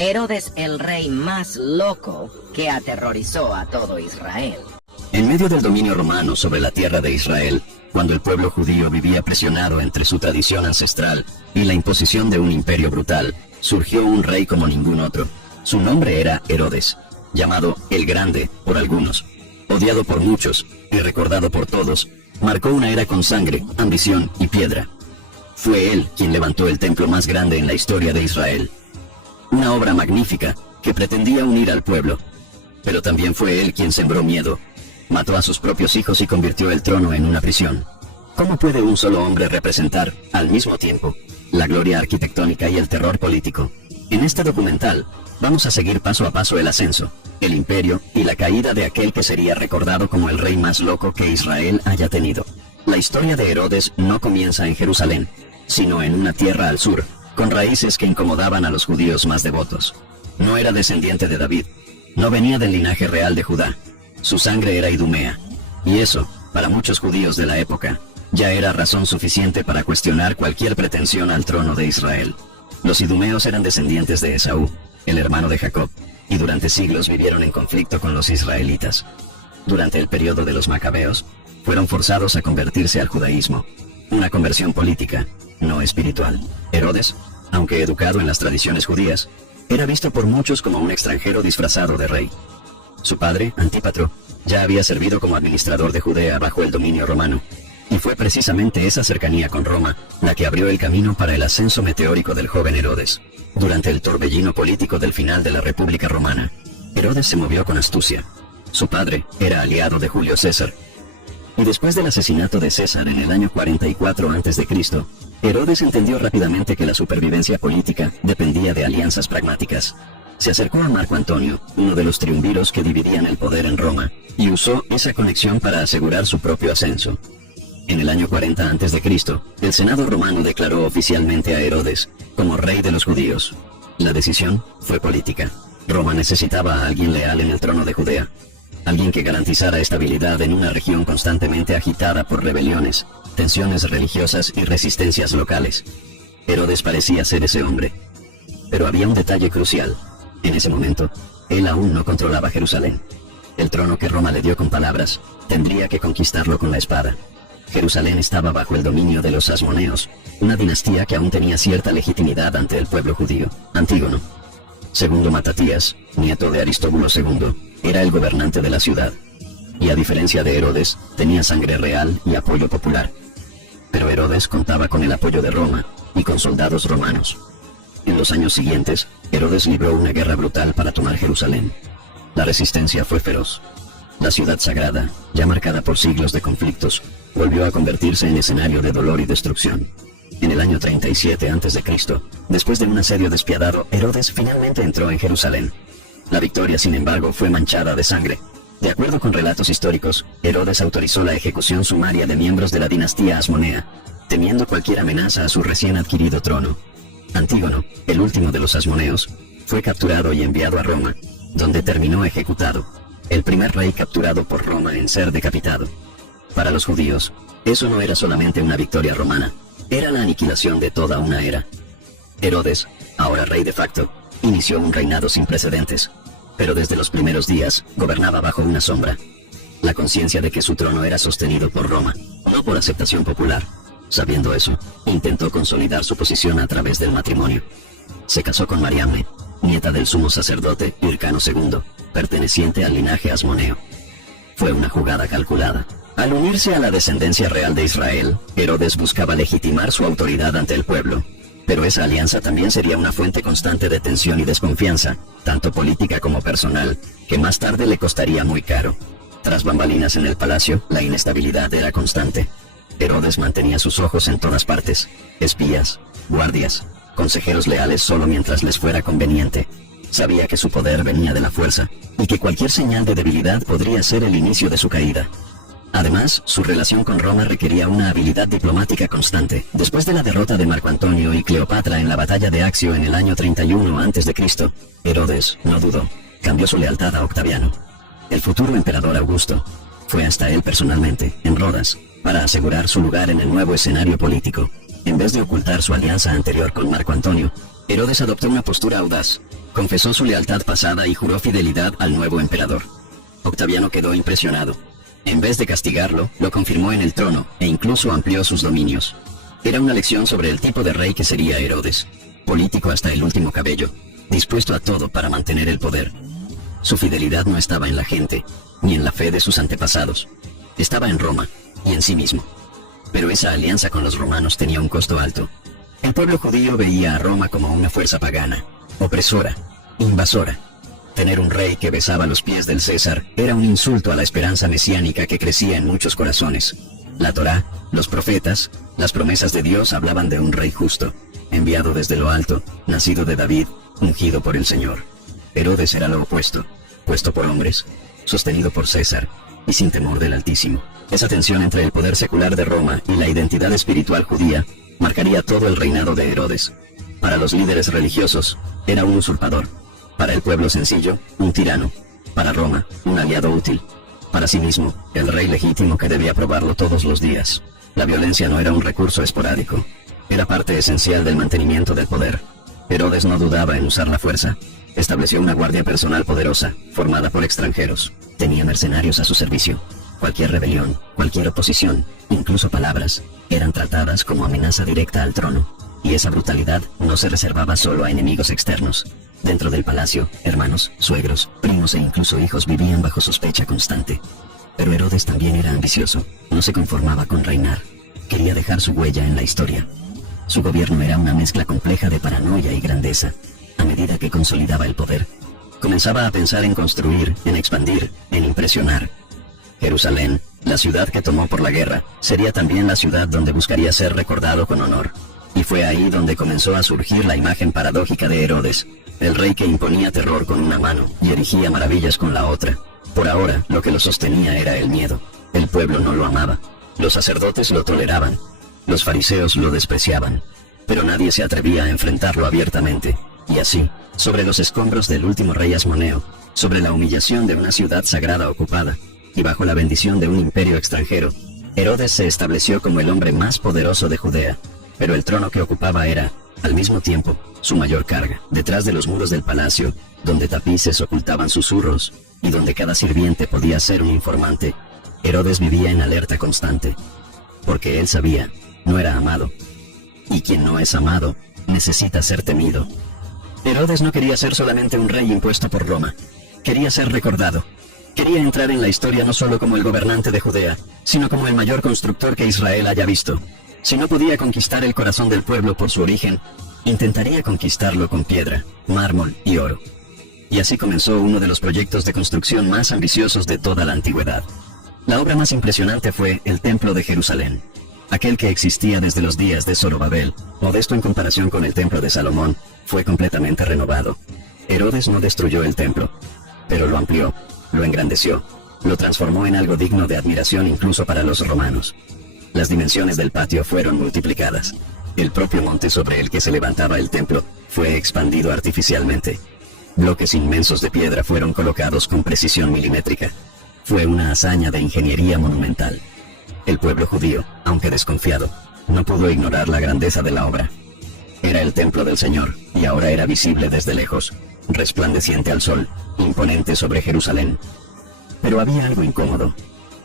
Herodes el rey más loco que aterrorizó a todo Israel. En medio del dominio romano sobre la tierra de Israel, cuando el pueblo judío vivía presionado entre su tradición ancestral y la imposición de un imperio brutal, surgió un rey como ningún otro. Su nombre era Herodes, llamado el Grande por algunos, odiado por muchos y recordado por todos. Marcó una era con sangre, ambición y piedra. Fue él quien levantó el templo más grande en la historia de Israel. Una obra magnífica que pretendía unir al pueblo. Pero también fue él quien sembró miedo. Mató a sus propios hijos y convirtió el trono en una prisión. ¿Cómo puede un solo hombre representar, al mismo tiempo, la gloria arquitectónica y el terror político? En este documental, vamos a seguir paso a paso el ascenso, el imperio y la caída de aquel que sería recordado como el rey más loco que Israel haya tenido. La historia de Herodes no comienza en Jerusalén, sino en una tierra al sur, con raíces que incomodaban a los judíos más devotos. No era descendiente de David, no venía del linaje real de Judá. Su sangre era idumea, y eso, para muchos judíos de la época, ya era razón suficiente para cuestionar cualquier pretensión al trono de Israel. Los idumeos eran descendientes de Esaú, el hermano de Jacob, y durante siglos vivieron en conflicto con los israelitas. Durante el periodo de los macabeos, fueron forzados a convertirse al judaísmo, una conversión política, no espiritual. Herodes, aunque educado en las tradiciones judías, era visto por muchos como un extranjero disfrazado de rey. Su padre, Antípatro, ya había servido como administrador de Judea bajo el dominio romano, y fue precisamente esa cercanía con Roma la que abrió el camino para el ascenso meteórico del joven Herodes. Durante el torbellino político del final de la República Romana, Herodes se movió con astucia. Su padre era aliado de Julio César, y después del asesinato de César en el año 44 a.C., Herodes entendió rápidamente que la supervivencia política dependía de alianzas pragmáticas. Se acercó a Marco Antonio, uno de los triunviros que dividían el poder en Roma, y usó esa conexión para asegurar su propio ascenso. En el año 40 a.C., el Senado romano declaró oficialmente a Herodes como rey de los judíos. La decisión fue política. Roma necesitaba a alguien leal en el trono de Judea, alguien que garantizara estabilidad en una región constantemente agitada por rebeliones, tensiones religiosas y resistencias locales. Herodes parecía ser ese hombre. Pero había un detalle crucial. En ese momento, él aún no controlaba Jerusalén. El trono que Roma le dio con palabras, tendría que conquistarlo con la espada. Jerusalén estaba bajo el dominio de los Asmoneos, una dinastía que aún tenía cierta legitimidad ante el pueblo judío. Antígono, segundo Matatías, nieto de Aristóbulo II, era el gobernante de la ciudad, y a diferencia de Herodes, tenía sangre real y apoyo popular. Pero Herodes contaba con el apoyo de Roma y con soldados romanos. En los años siguientes, Herodes libró una guerra brutal para tomar Jerusalén. La resistencia fue feroz. La ciudad sagrada, ya marcada por siglos de conflictos, volvió a convertirse en escenario de dolor y destrucción. En el año 37 a.C., después de un asedio despiadado, Herodes finalmente entró en Jerusalén. La victoria, sin embargo, fue manchada de sangre. De acuerdo con relatos históricos, Herodes autorizó la ejecución sumaria de miembros de la dinastía Asmonea, temiendo cualquier amenaza a su recién adquirido trono. Antígono, el último de los Asmoneos, fue capturado y enviado a Roma, donde terminó ejecutado, el primer rey capturado por Roma en ser decapitado. Para los judíos, eso no era solamente una victoria romana, era la aniquilación de toda una era. Herodes, ahora rey de facto, inició un reinado sin precedentes, pero desde los primeros días gobernaba bajo una sombra. La conciencia de que su trono era sostenido por Roma, no por aceptación popular. Sabiendo eso, intentó consolidar su posición a través del matrimonio. Se casó con Mariamne, nieta del sumo sacerdote Hircano II, perteneciente al linaje asmoneo. Fue una jugada calculada. Al unirse a la descendencia real de Israel, Herodes buscaba legitimar su autoridad ante el pueblo. Pero esa alianza también sería una fuente constante de tensión y desconfianza, tanto política como personal, que más tarde le costaría muy caro. Tras bambalinas en el palacio, la inestabilidad era constante. Herodes mantenía sus ojos en todas partes: espías, guardias, consejeros leales solo mientras les fuera conveniente. Sabía que su poder venía de la fuerza, y que cualquier señal de debilidad podría ser el inicio de su caída. Además, su relación con Roma requería una habilidad diplomática constante. Después de la derrota de Marco Antonio y Cleopatra en la batalla de Accio en el año 31 a.C., Herodes no dudó. Cambió su lealtad a Octaviano, el futuro emperador Augusto. Fue hasta él personalmente, en Rodas, para asegurar su lugar en el nuevo escenario político. En vez de ocultar su alianza anterior con Marco Antonio, Herodes adoptó una postura audaz, confesó su lealtad pasada y juró fidelidad al nuevo emperador. Octaviano quedó impresionado. En vez de castigarlo, lo confirmó en el trono e incluso amplió sus dominios. Era una lección sobre el tipo de rey que sería Herodes, político hasta el último cabello, dispuesto a todo para mantener el poder. Su fidelidad no estaba en la gente, ni en la fe de sus antepasados. Estaba en Roma, y en sí mismo. Pero esa alianza con los romanos tenía un costo alto. El pueblo judío veía a Roma como una fuerza pagana, opresora, invasora. Tener un rey que besaba los pies del César era un insulto a la esperanza mesiánica que crecía en muchos corazones. La Torá, los profetas, las promesas de Dios hablaban de un rey justo, enviado desde lo alto, nacido de David, ungido por el Señor. Herodes era lo opuesto, puesto por hombres, sostenido por César, y sin temor del Altísimo. Esa tensión entre el poder secular de Roma y la identidad espiritual judía marcaría todo el reinado de Herodes. Para los líderes religiosos, era un usurpador. Para el pueblo sencillo, un tirano. Para Roma, un aliado útil. Para sí mismo, el rey legítimo que debía probarlo todos los días. La violencia no era un recurso esporádico. Era parte esencial del mantenimiento del poder. Herodes no dudaba en usar la fuerza. Estableció una guardia personal poderosa, formada por extranjeros. Tenía mercenarios a su servicio. Cualquier rebelión, cualquier oposición, incluso palabras, eran tratadas como amenaza directa al trono. Y esa brutalidad no se reservaba solo a enemigos externos. Dentro del palacio, hermanos, suegros, primos e incluso hijos vivían bajo sospecha constante. Pero Herodes también era ambicioso. No se conformaba con reinar. Quería dejar su huella en la historia. Su gobierno era una mezcla compleja de paranoia y grandeza. A medida que consolidaba el poder, comenzaba a pensar en construir, en expandir, en impresionar. Jerusalén, la ciudad que tomó por la guerra, sería también la ciudad donde buscaría ser recordado con honor. Y fue ahí donde comenzó a surgir la imagen paradójica de Herodes, el rey que imponía terror con una mano y erigía maravillas con la otra. Por ahora, lo que lo sostenía era el miedo. El pueblo no lo amaba. Los sacerdotes lo toleraban. Los fariseos lo despreciaban. Pero nadie se atrevía a enfrentarlo abiertamente. Y así, sobre los escombros del último rey Asmoneo, sobre la humillación de una ciudad sagrada ocupada, y bajo la bendición de un imperio extranjero, Herodes se estableció como el hombre más poderoso de Judea. Pero el trono que ocupaba era, al mismo tiempo, su mayor carga. Detrás de los muros del palacio, donde tapices ocultaban susurros, y donde cada sirviente podía ser un informante, Herodes vivía en alerta constante. Porque él sabía, no era amado. Y quien no es amado, necesita ser temido. Herodes no quería ser solamente un rey impuesto por Roma. Quería ser recordado. Quería entrar en la historia no solo como el gobernante de Judea, sino como el mayor constructor que Israel haya visto. Si no podía conquistar el corazón del pueblo por su origen, intentaría conquistarlo con piedra, mármol y oro. Y así comenzó uno de los proyectos de construcción más ambiciosos de toda la antigüedad. La obra más impresionante fue el Templo de Jerusalén, aquel que existía desde los días de Zorobabel, modesto en comparación con el Templo de Salomón, fue completamente renovado. Herodes no destruyó el templo, pero lo amplió, lo engrandeció, lo transformó en algo digno de admiración incluso para los romanos. Las dimensiones del patio fueron multiplicadas. El propio monte sobre el que se levantaba el templo fue expandido artificialmente. Bloques inmensos de piedra fueron colocados con precisión milimétrica. Fue una hazaña de ingeniería monumental. El pueblo judío, aunque desconfiado, no pudo ignorar la grandeza de la obra. Era el templo del Señor, y ahora era visible desde lejos, resplandeciente al sol, imponente sobre Jerusalén. Pero había algo incómodo.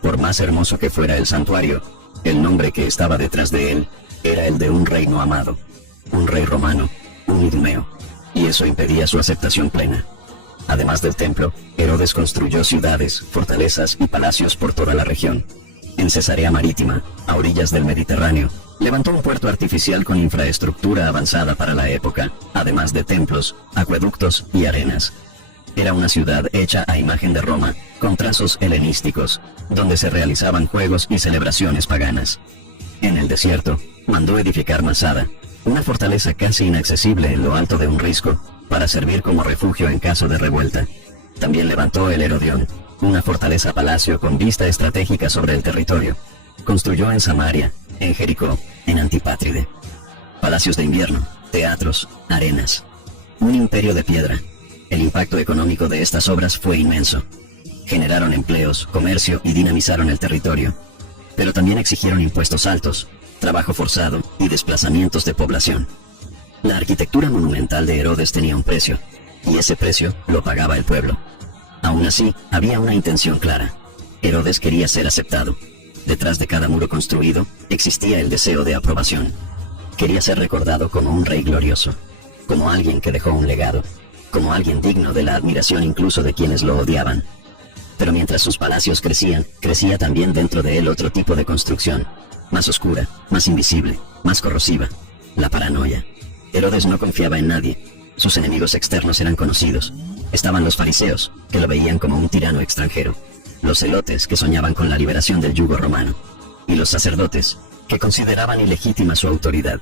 Por más hermoso que fuera el santuario, el nombre que estaba detrás de él era el de un rey no amado, un rey romano, un idumeo, y eso impedía su aceptación plena. Además del templo, Herodes construyó ciudades, fortalezas y palacios por toda la región. En Cesarea Marítima, a orillas del Mediterráneo, levantó un puerto artificial con infraestructura avanzada para la época, además de templos, acueductos y arenas. Era una ciudad hecha a imagen de Roma, con trazos helenísticos, donde se realizaban juegos y celebraciones paganas. En el desierto, mandó edificar Masada, una fortaleza casi inaccesible en lo alto de un risco, para servir como refugio en caso de revuelta. También levantó el Herodión, una fortaleza-palacio con vista estratégica sobre el territorio. Construyó en Samaria, en Jericó, en Antipátride. Palacios de invierno, teatros, arenas. Un imperio de piedra. El impacto económico de estas obras fue inmenso. Generaron empleos, comercio y dinamizaron el territorio. Pero también exigieron impuestos altos, trabajo forzado y desplazamientos de población. La arquitectura monumental de Herodes tenía un precio, y ese precio lo pagaba el pueblo. Aún así, había una intención clara. Herodes quería ser aceptado. Detrás de cada muro construido, existía el deseo de aprobación. Quería ser recordado como un rey glorioso, como alguien que dejó un legado, como alguien digno de la admiración incluso de quienes lo odiaban. Pero mientras sus palacios crecían, crecía también dentro de él otro tipo de construcción, más oscura, más invisible, más corrosiva: la paranoia. Herodes no confiaba en nadie. Sus enemigos externos eran conocidos. Estaban los fariseos, que lo veían como un tirano extranjero, los zelotes, que soñaban con la liberación del yugo romano, y los sacerdotes, que consideraban ilegítima su autoridad.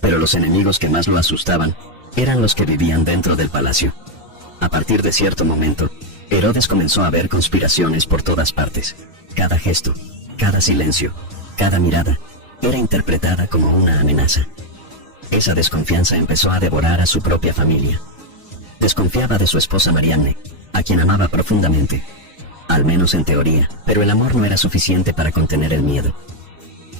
Pero los enemigos que más lo asustaban eran los que vivían dentro del palacio. A partir de cierto momento, Herodes comenzó a ver conspiraciones por todas partes. Cada gesto, cada silencio, cada mirada era interpretada como una amenaza. Esa desconfianza empezó a devorar a su propia familia. Desconfiaba de su esposa Mariamne, a quien amaba profundamente, al menos en teoría, pero el amor no era suficiente para contener el miedo.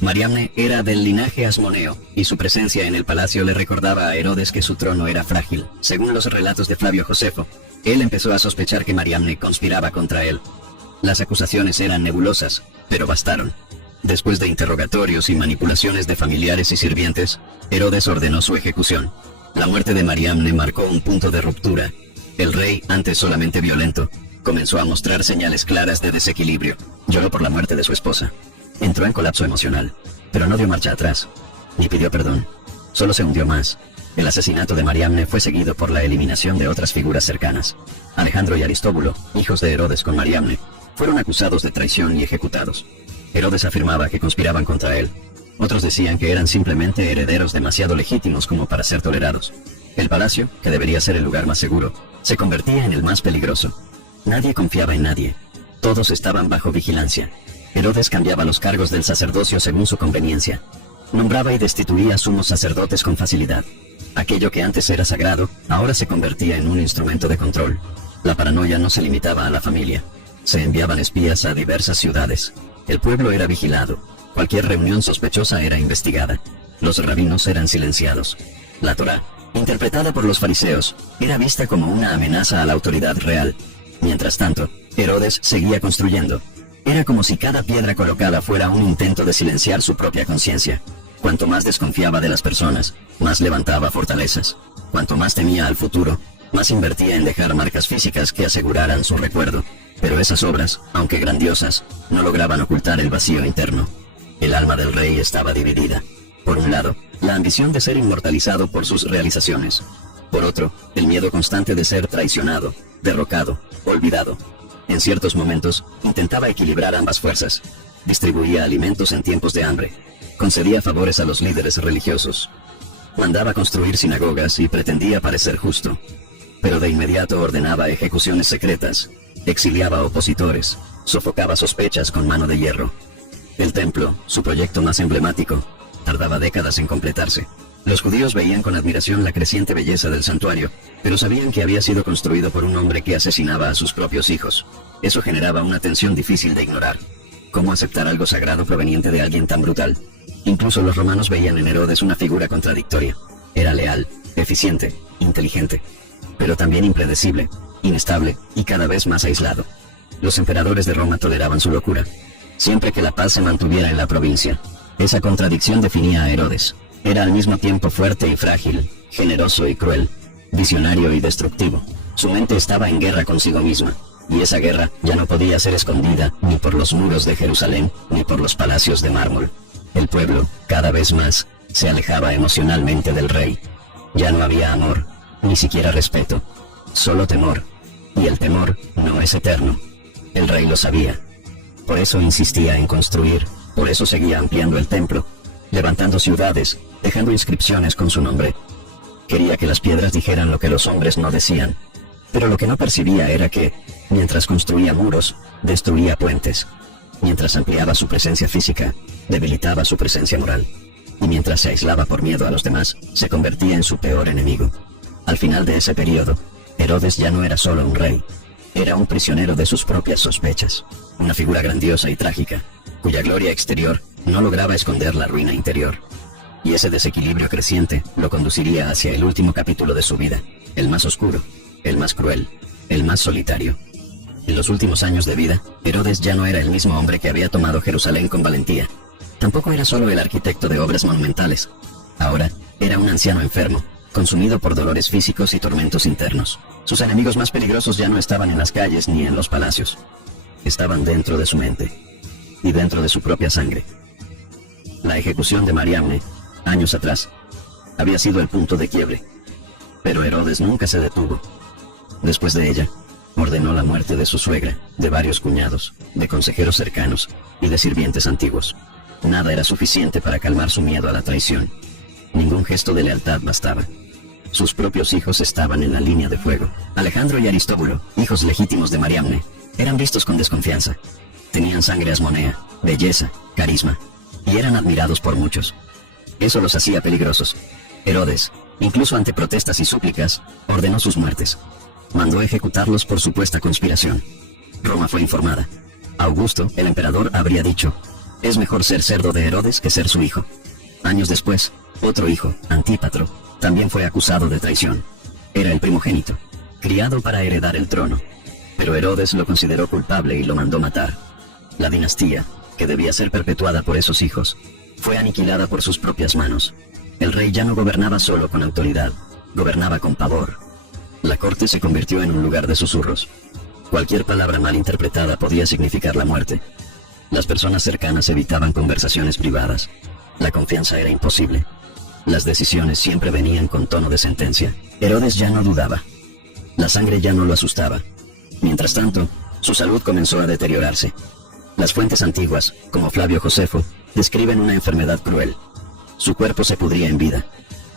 Mariamne era del linaje asmoneo, y su presencia en el palacio le recordaba a Herodes que su trono era frágil. Según los relatos de Flavio Josefo, él empezó a sospechar que Mariamne conspiraba contra él. Las acusaciones eran nebulosas, pero bastaron. Después de interrogatorios y manipulaciones de familiares y sirvientes, Herodes ordenó su ejecución. La muerte de Mariamne marcó un punto de ruptura. El rey, antes solamente violento, comenzó a mostrar señales claras de desequilibrio. Lloró por la muerte de su esposa. Entró en colapso emocional, pero no dio marcha atrás, ni pidió perdón. Solo se hundió más. El asesinato de Mariamne fue seguido por la eliminación de otras figuras cercanas. Alejandro y Aristóbulo, hijos de Herodes con Mariamne, fueron acusados de traición y ejecutados. Herodes afirmaba que conspiraban contra él. Otros decían que eran simplemente herederos demasiado legítimos como para ser tolerados. El palacio, que debería ser el lugar más seguro, se convertía en el más peligroso. Nadie confiaba en nadie. Todos estaban bajo vigilancia. Herodes cambiaba los cargos del sacerdocio según su conveniencia. Nombraba y destituía a sumos sacerdotes con facilidad. Aquello que antes era sagrado, ahora se convertía en un instrumento de control. La paranoia no se limitaba a la familia. Se enviaban espías a diversas ciudades. El pueblo era vigilado. Cualquier reunión sospechosa era investigada. Los rabinos eran silenciados. La Torá, interpretada por los fariseos, era vista como una amenaza a la autoridad real. Mientras tanto, Herodes seguía construyendo. Era como si cada piedra colocada fuera un intento de silenciar su propia conciencia. Cuanto más desconfiaba de las personas, más levantaba fortalezas. Cuanto más temía al futuro, más invertía en dejar marcas físicas que aseguraran su recuerdo. Pero esas obras, aunque grandiosas, no lograban ocultar el vacío interno. El alma del rey estaba dividida. Por un lado, la ambición de ser inmortalizado por sus realizaciones. Por otro, el miedo constante de ser traicionado, derrocado, olvidado. En ciertos momentos, intentaba equilibrar ambas fuerzas. Distribuía alimentos en tiempos de hambre. Concedía favores a los líderes religiosos. Mandaba construir sinagogas y pretendía parecer justo. Pero de inmediato ordenaba ejecuciones secretas. Exiliaba opositores. Sofocaba sospechas con mano de hierro. El templo, su proyecto más emblemático, tardaba décadas en completarse. Los judíos veían con admiración la creciente belleza del santuario, pero sabían que había sido construido por un hombre que asesinaba a sus propios hijos. Eso generaba una tensión difícil de ignorar. ¿Cómo aceptar algo sagrado proveniente de alguien tan brutal? Incluso los romanos veían en Herodes una figura contradictoria. Era leal, eficiente, inteligente, pero también impredecible, inestable y cada vez más aislado. Los emperadores de Roma toleraban su locura, siempre que la paz se mantuviera en la provincia. Esa contradicción definía a Herodes. Era al mismo tiempo fuerte y frágil, generoso y cruel, visionario y destructivo. Su mente estaba en guerra consigo misma, y esa guerra ya no podía ser escondida ni por los muros de Jerusalén, ni por los palacios de mármol. El pueblo, cada vez más, se alejaba emocionalmente del rey. Ya no había amor, ni siquiera respeto, solo temor, y el temor no es eterno. El rey lo sabía. Por eso insistía en construir, por eso seguía ampliando el templo, levantando ciudades, dejando inscripciones con su nombre. Quería que las piedras dijeran lo que los hombres no decían, pero lo que no percibía era que, mientras construía muros, destruía puentes. Mientras ampliaba su presencia física, debilitaba su presencia moral. Y mientras se aislaba por miedo a los demás, se convertía en su peor enemigo. Al final de ese periodo, Herodes ya no era solo un rey. Era un prisionero de sus propias sospechas. Una figura grandiosa y trágica, cuya gloria exterior no lograba esconder la ruina interior. y ese desequilibrio creciente lo conduciría hacia el último capítulo de su vida, el más oscuro, el más cruel, el más solitario. En los últimos años de vida, Herodes ya no era el mismo hombre que había tomado Jerusalén con valentía. Tampoco era solo el arquitecto de obras monumentales. Ahora era un anciano enfermo, consumido por dolores físicos y tormentos internos. Sus enemigos más peligrosos ya no estaban en las calles ni en los palacios. Estaban dentro de su mente y dentro de su propia sangre. La ejecución de Mariamne, años atrás, había sido el punto de quiebre. Pero Herodes nunca se detuvo. Después de ella, ordenó la muerte de su suegra, de varios cuñados, de consejeros cercanos y de sirvientes antiguos. Nada era suficiente para calmar su miedo a la traición. Ningún gesto de lealtad bastaba. Sus propios hijos estaban en la línea de fuego. Alejandro y Aristóbulo, hijos legítimos de Mariamne, eran vistos con desconfianza. Tenían sangre asmonea, belleza, carisma, y eran admirados por muchos. Eso los hacía peligrosos. Herodes, incluso ante protestas y súplicas, ordenó sus muertes. Mandó ejecutarlos por supuesta conspiración. Roma fue informada. Augusto, el emperador, habría dicho: es mejor ser cerdo de Herodes que ser su hijo. Años después, otro hijo, Antípatro, también fue acusado de traición. Era el primogénito, criado para heredar el trono. Pero Herodes lo consideró culpable y lo mandó matar. La dinastía, que debía ser perpetuada por esos hijos, fue aniquilada por sus propias manos. El rey ya no gobernaba solo con autoridad, gobernaba con pavor. La corte se convirtió en un lugar de susurros. Cualquier palabra mal interpretada podía significar la muerte. Las personas cercanas evitaban conversaciones privadas. La confianza era imposible. Las decisiones siempre venían con tono de sentencia. Herodes ya no dudaba. La sangre ya no lo asustaba. Mientras tanto, su salud comenzó a deteriorarse. Las fuentes antiguas, como Flavio Josefo, describen una enfermedad cruel. Su cuerpo se pudría en vida.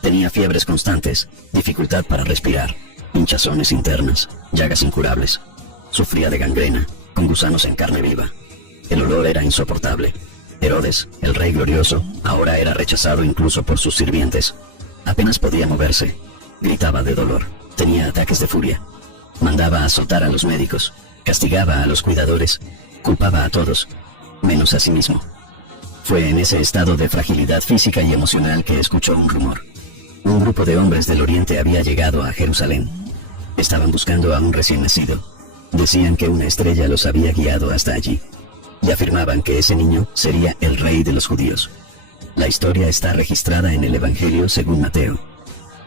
Tenía fiebres constantes, dificultad para respirar, hinchazones internas, llagas incurables. Sufría de gangrena, con gusanos en carne viva. El olor era insoportable. Herodes, el rey glorioso, ahora era rechazado incluso por sus sirvientes. Apenas podía moverse. Gritaba de dolor. Tenía ataques de furia. Mandaba azotar a los médicos. Castigaba a los cuidadores. Culpaba a todos, menos a sí mismo. Fue en ese estado de fragilidad física y emocional que escuchó un rumor. Un grupo de hombres del oriente había llegado a Jerusalén. Estaban buscando a un recién nacido. Decían que una estrella los había guiado hasta allí. Y afirmaban que ese niño sería el rey de los judíos. La historia está registrada en el Evangelio según Mateo.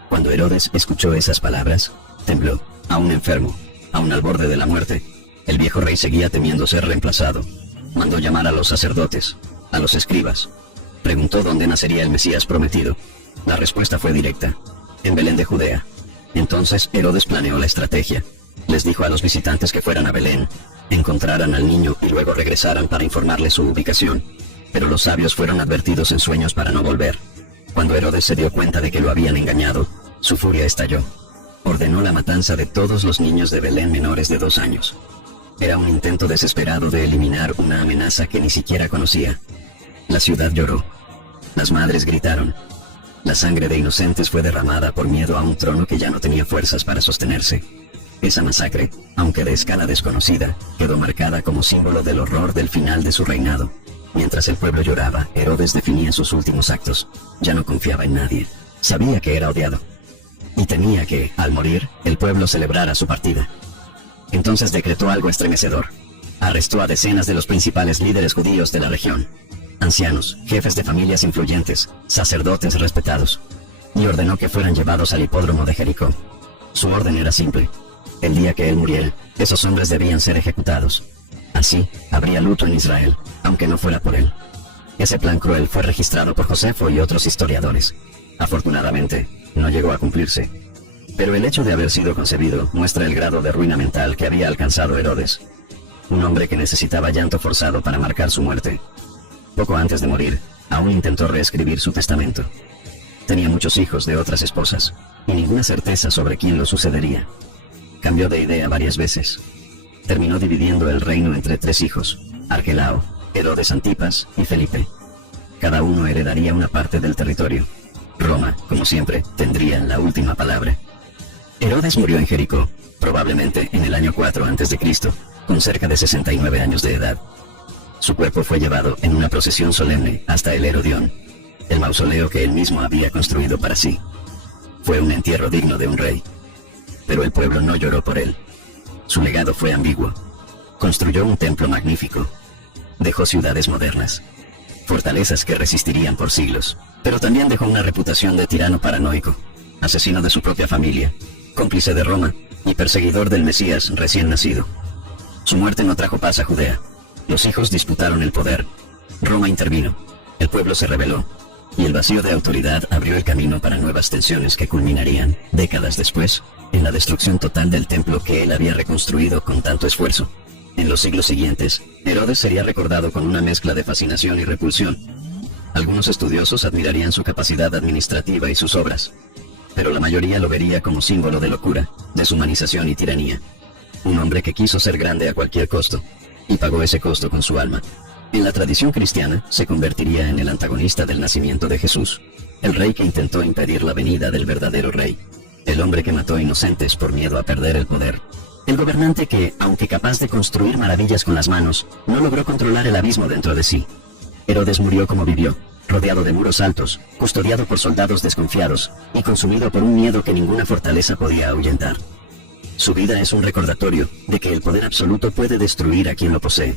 Cuando Herodes escuchó esas palabras, tembló, aún enfermo, aún al borde de la muerte. El viejo rey seguía temiendo ser reemplazado. Mandó llamar a los sacerdotes, a los escribas. Preguntó dónde nacería el Mesías prometido. La respuesta fue directa: en Belén de Judea. Entonces Herodes planeó la estrategia. Les dijo a los visitantes que fueran a Belén, encontraran al niño y luego regresaran para informarle su ubicación. Pero los sabios fueron advertidos en sueños para no volver. Cuando Herodes se dio cuenta de que lo habían engañado, su furia estalló. Ordenó la matanza de todos los niños de Belén menores de 2 años. Era un intento desesperado de eliminar una amenaza que ni siquiera conocía. La ciudad lloró. Las madres gritaron. La sangre de inocentes fue derramada por miedo a un trono que ya no tenía fuerzas para sostenerse. Esa masacre, aunque de escala desconocida, quedó marcada como símbolo del horror del final de su reinado. Mientras el pueblo lloraba, Herodes definía sus últimos actos. Ya no confiaba en nadie. Sabía que era odiado. Y temía que, al morir, el pueblo celebrara su partida. Entonces decretó algo estremecedor. Arrestó a decenas de los principales líderes judíos de la región. Ancianos, jefes de familias influyentes, sacerdotes respetados. Y ordenó que fueran llevados al hipódromo de Jericó. Su orden era simple. El día que él muriera, esos hombres debían ser ejecutados. Así, habría luto en Israel, aunque no fuera por él. Ese plan cruel fue registrado por Josefo y otros historiadores. Afortunadamente, no llegó a cumplirse. Pero el hecho de haber sido concebido muestra el grado de ruina mental que había alcanzado Herodes. Un hombre que necesitaba llanto forzado para marcar su muerte. Poco antes de morir, aún intentó reescribir su testamento. Tenía muchos hijos de otras esposas, y ninguna certeza sobre quién lo sucedería. Cambió de idea varias veces. Terminó dividiendo el reino entre 3 hijos: Arquelao, Herodes Antipas y Felipe. Cada uno heredaría una parte del territorio. Roma, como siempre, tendría la última palabra. Herodes murió en Jericó, probablemente en el año 4 a.C., con cerca de 69 años de edad. Su cuerpo fue llevado en una procesión solemne hasta el Herodión. el mausoleo que él mismo había construido para sí. Fue un entierro digno de un rey. Pero el pueblo no lloró por él. Su legado fue ambiguo. Construyó un templo magnífico. Dejó ciudades modernas, fortalezas que resistirían por siglos. Pero también dejó una reputación de tirano paranoico, asesino de su propia familia, cómplice de Roma y perseguidor del Mesías recién nacido. Su muerte no trajo paz a Judea. Los hijos disputaron el poder. Roma intervino. El pueblo se rebeló. Y el vacío de autoridad abrió el camino para nuevas tensiones que culminarían, décadas después, en la destrucción total del templo que él había reconstruido con tanto esfuerzo. En los siglos siguientes, Herodes sería recordado con una mezcla de fascinación y repulsión. Algunos estudiosos admirarían su capacidad administrativa y sus obras, pero la mayoría lo vería como símbolo de locura, deshumanización y tiranía. Un hombre que quiso ser grande a cualquier costo, y pagó ese costo con su alma. En la tradición cristiana, se convertiría en el antagonista del nacimiento de Jesús, el rey que intentó impedir la venida del verdadero rey, el hombre que mató inocentes por miedo a perder el poder, el gobernante que, aunque capaz de construir maravillas con las manos, no logró controlar el abismo dentro de sí. Herodes murió como vivió, rodeado de muros altos, custodiado por soldados desconfiados, y consumido por un miedo que ninguna fortaleza podía ahuyentar. Su vida es un recordatorio de que el poder absoluto puede destruir a quien lo posee,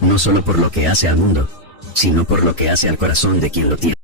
no solo por lo que hace al mundo, sino por lo que hace al corazón de quien lo tiene.